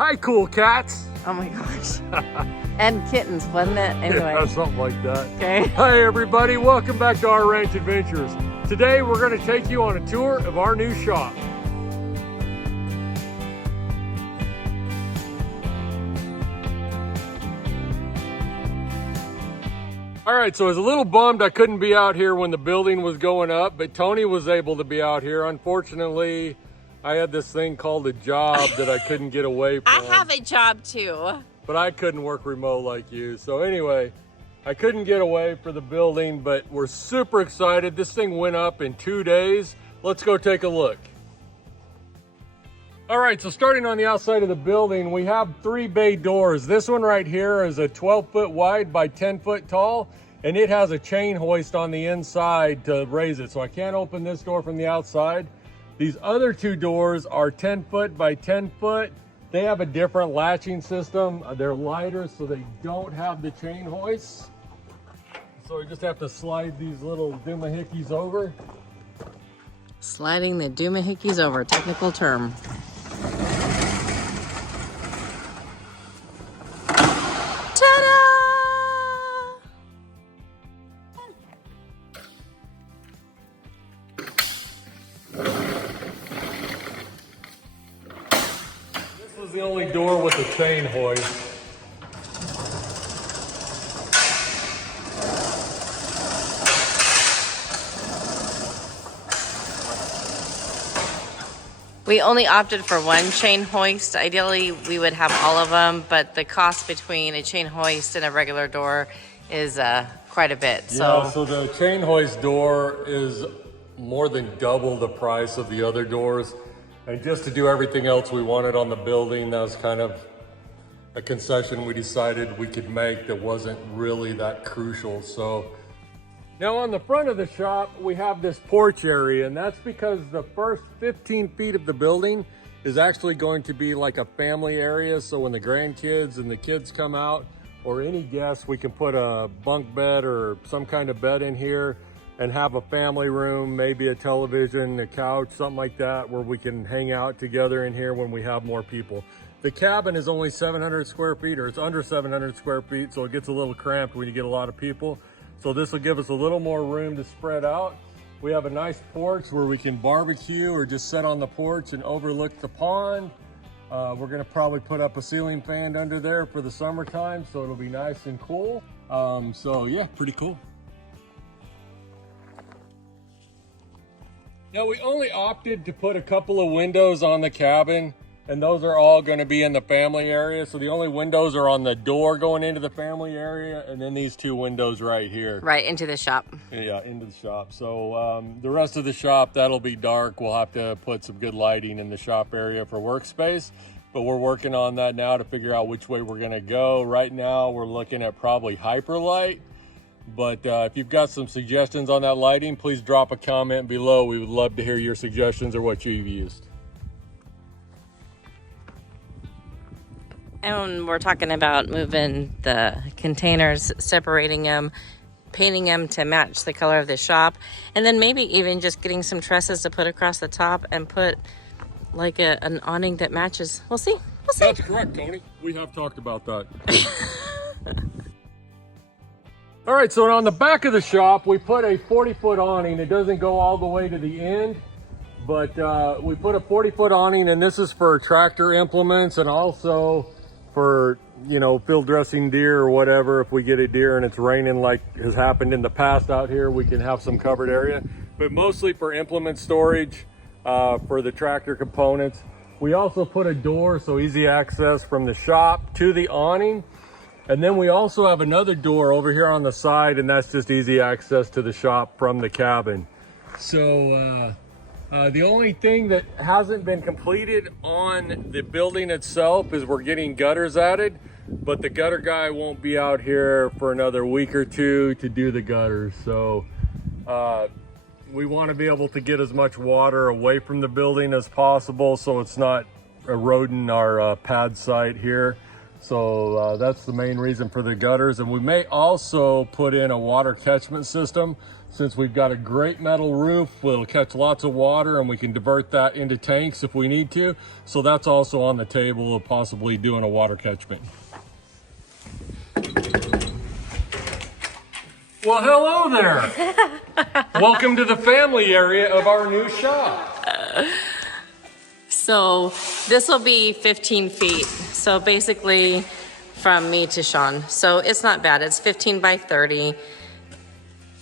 Hi, cool cats. Oh my gosh. And kittens, wasn't it? Anyway. Yeah, something like that. Okay. Hi, everybody. Welcome back to our ranch adventures. Today, we're going to take you on a tour of our new shop. All right, so I was a little bummed I couldn't be out here when the building was going up, but Tony was able to be out here. Unfortunately, I had this thing called a job that I couldn't get away from. I have a job too. But I couldn't work remote like you. So anyway, I couldn't get away for the building, but we're super excited. This thing went up in 2 days. Let's go take a look. All right, so starting on the outside of the building, we have 3 bay doors. This one right here is a 12-foot wide by 10-foot tall, and it has a chain hoist on the inside to raise it. So I can't open this door from the outside. These other 2 doors are 10-foot by 10-foot. They have a different latching system. They're lighter, so they don't have the chain hoists. So we just have to slide these little doohickeys over. Sliding the doohickeys over, technical term. This is the only door with a chain hoist. We only opted for 1 chain hoist. Ideally, we would have all of them, but the cost between a chain hoist and a regular door is quite a bit. Yeah, so the chain hoist door is more than double the price of the other doors. And just to do everything else we wanted on the building, that was kind of a concession we decided we could make that wasn't really that crucial. So now on the front of the shop, we have this porch area, and that's because the first 15 feet of the building is actually going to be like a family area. So when the grandkids and the kids come out, or any guests, we can put a bunk bed or some kind of bed in here and have a family room, maybe a television, a couch, something like that, where we can hang out together in here when we have more people. The cabin is only 700 square feet, or it's under 700 square feet, so it gets a little cramped when you get a lot of people. So this will give us a little more room to spread out. We have a nice porch where we can barbecue or just sit on the porch and overlook the pond. We're gonna probably put up a ceiling fan under there for the summertime, so it'll be nice and cool. So yeah, pretty cool. Now we only opted to put a couple of windows on the cabin, and those are all going to be in the family area. So the only windows are on the door going into the family area, and then these 2 windows right here. right into the shop. Yeah, into the shop. So the rest of the shop, that'll be dark. We'll have to put some good lighting in the shop area for workspace, but we're working on that now to figure out which way we're going to go. Right now, we're looking at probably Hyperlight. But if you've got some suggestions on that lighting, please drop a comment below. We would love to hear your suggestions or what you've used. And we're talking about moving the containers, separating them, painting them to match the color of the shop, and then maybe even just getting some trusses to put across the top and put like an awning that matches. We'll see. We'll see. That's correct, Tony. We have talked about that. All right, so on the back of the shop, we put a 40-foot awning. It doesn't go all the way to the end, but we put a 40-foot awning, and this is for tractor implements and also for, you know, field dressing deer or whatever. If we get a deer and it's raining like has happened in the past out here, we can have some covered area, but mostly for implement storage for the tractor components. We also put a door, so easy access from the shop to the awning. And then we also have another door over here on the side, and that's just easy access to the shop from the cabin. So the only thing that hasn't been completed on the building itself is we're getting gutters added, but the gutter guy won't be out here for another week or 2 to do the gutters. So we want to be able to get as much water away from the building as possible so it's not eroding our pad site here. So that's the main reason for the gutters. And we may also put in a water catchment system. Since we've got a great metal roof, it'll catch lots of water and we can divert that into tanks if we need to. So that's also on the table of possibly doing a water catchment. Well, hello there. Welcome to the family area of our new shop. So this will be 15 feet. So basically from me to Sean. So it's not bad. It's 15 by 30.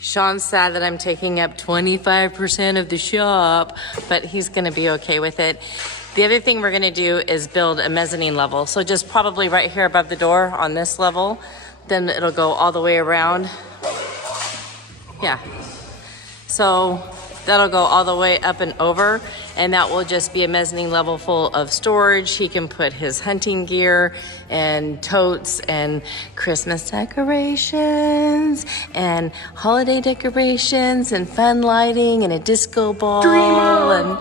Sean's sad that I'm taking up 25% of the shop, but he's gonna be okay with it. The other thing we're gonna do is build a mezzanine level. So just probably right here above the door on this level, then it'll go all the way around. Yeah. So that'll go all the way up and over, and that will just be a mezzanine level full of storage. He can put his hunting gear and totes and Christmas decorations and holiday decorations and fun lighting and a disco ball. Dream on.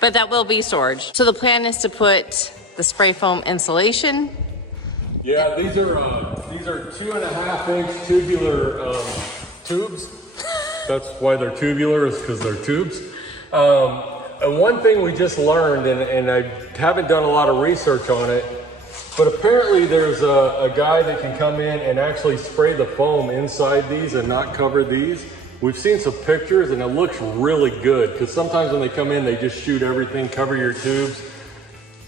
But that will be storage. So the plan is to put the spray foam insulation. Yeah, these are 2.5-inch tubular tubes. That's why they're tubular, is because they're tubes. And one thing we just learned, and I haven't done a lot of research on it, but apparently there's a guy that can come in and actually spray the foam inside these and not cover these. We've seen some pictures and it looks really good, because sometimes when they come in, they just shoot everything, cover your tubes,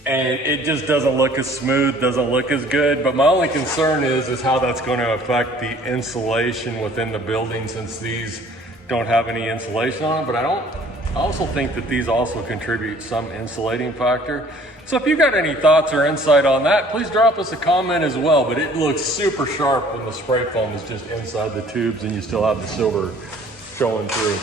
and it just doesn't look as smooth, doesn't look as good. But my only concern is how that's going to affect the insulation within the building, since these don't have any insulation on them. But I also think that these also contribute some insulating factor. So if you got any thoughts or insight on that, please drop us a comment as well. But it looks super sharp when the spray foam is just inside the tubes and you still have the silver showing through.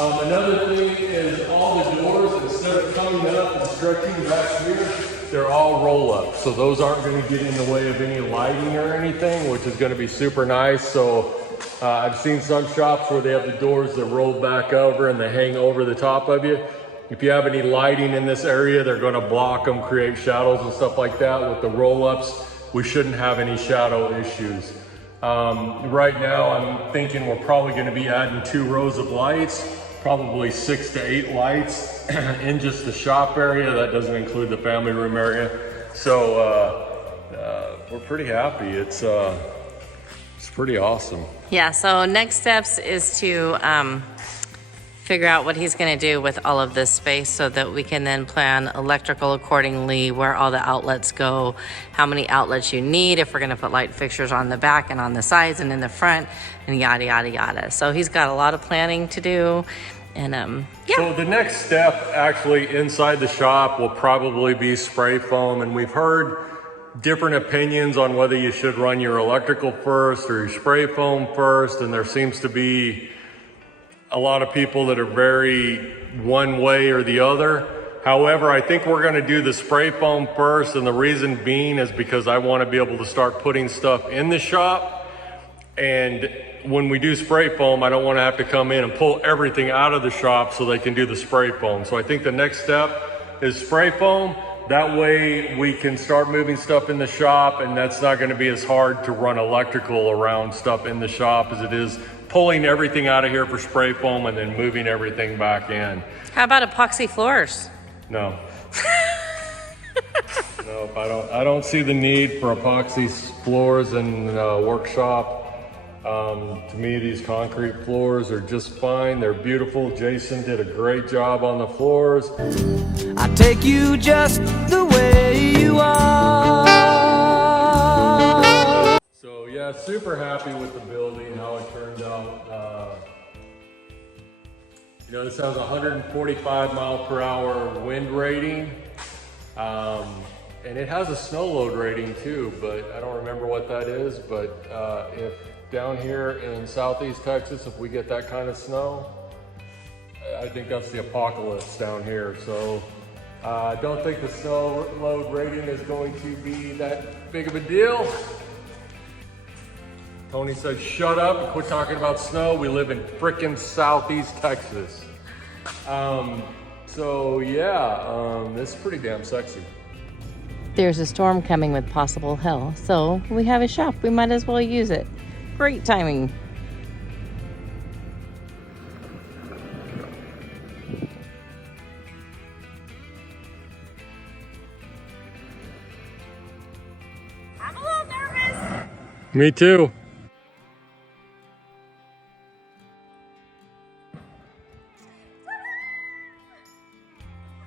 Another thing is all the doors, instead of coming up and stretching back here, they're all roll up. So those aren't going to get in the way of any lighting or anything, which is going to be super nice. So I've seen some shops where they have the doors that roll back over and they hang over the top of you. If you have any lighting in this area, they're going to block them, create shadows and stuff like that. With the roll-ups, we shouldn't have any shadow issues. Right now, I'm thinking we're probably going to be adding 2 rows of lights, probably 6 to 8 lights in just the shop area. That doesn't include the family room area. So we're pretty happy. It's pretty awesome. Yeah, so next steps is to figure out what he's going to do with all of this space so that we can then plan electrical accordingly, where all the outlets go, how many outlets you need, if we're going to put light fixtures on the back and on the sides and in the front, and yada, yada, yada. So he's got a lot of planning to do. And yeah. So the next step actually inside the shop will probably be spray foam. And we've heard different opinions on whether you should run your electrical first or your spray foam first. And there seems to be a lot of people that are very one way or the other. However, I think we're going to do the spray foam first, and the reason being is because I want to be able to start putting stuff in the shop. And when we do spray foam, I don't want to have to come in and pull everything out of the shop so they can do the spray foam. So I think the next step is spray foam. That way we can start moving stuff in the shop, and that's not going to be as hard to run electrical around stuff in the shop as it is pulling everything out of here for spray foam and then moving everything back in. How about epoxy floors? No. No, I don't see the need for epoxy floors in the workshop. To me, these concrete floors are just fine. They're beautiful. Jason did a great job on the floors. I take you just the way you are. So yeah, super happy with the building, how it turned out. You know, this has 145 mile per hour wind rating. And it has a snow load rating too, but I don't remember what that is. But if down here in Southeast Texas, if we get that kind of snow, I think that's the apocalypse down here. So I don't think the snow load rating is going to be that big of a deal. Tony said, shut up and quit talking about snow. We live in frickin' Southeast Texas. So yeah, this is pretty damn sexy. there's a storm coming with possible hail. So we have a shop, we might as well use it. Great timing. I'm a little nervous. Me too.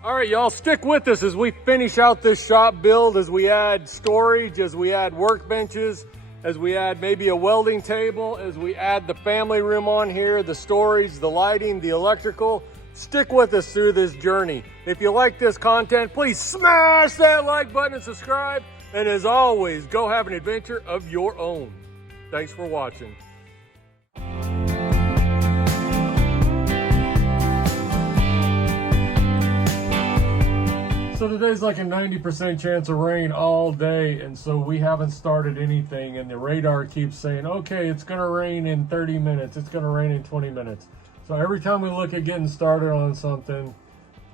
All right, y'all, stick with us as we finish out this shop build, as we add storage, as we add workbenches, as we add maybe a welding table, as we add the family room on here, the storage, the lighting, the electrical. Stick with us through this journey. If you like this content, please smash that like button and subscribe. And as always, go have an adventure of your own. Thanks for watching. So today's like a 90% chance of rain all day, and so we haven't started anything, and the radar keeps saying, okay, it's gonna rain in 30 minutes, it's gonna rain in 20 minutes. So every time we look at getting started on something,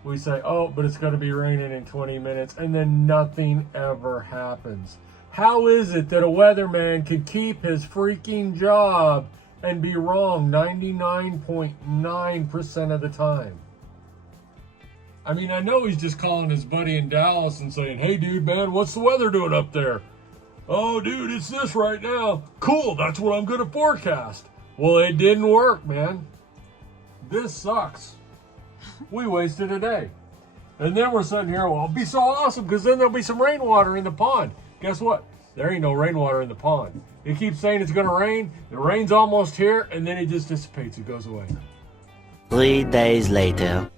we say, oh, but it's gonna be raining in 20 minutes, and then nothing ever happens. How is it that a weatherman could keep his freaking job and be wrong 99.9% of the time? I mean, I know he's just calling his buddy in Dallas and saying, hey, dude, man, what's the weather doing up there? Oh, dude, it's this right now. Cool, that's what I'm going to forecast. Well, it didn't work, man. This sucks. We wasted a day. And then we're sitting here, well, it'll be so awesome because then there'll be some rainwater in the pond. Guess what? There ain't no rainwater in the pond. It keeps saying it's going to rain. The rain's almost here, and then it just dissipates. It goes away. 3 days later.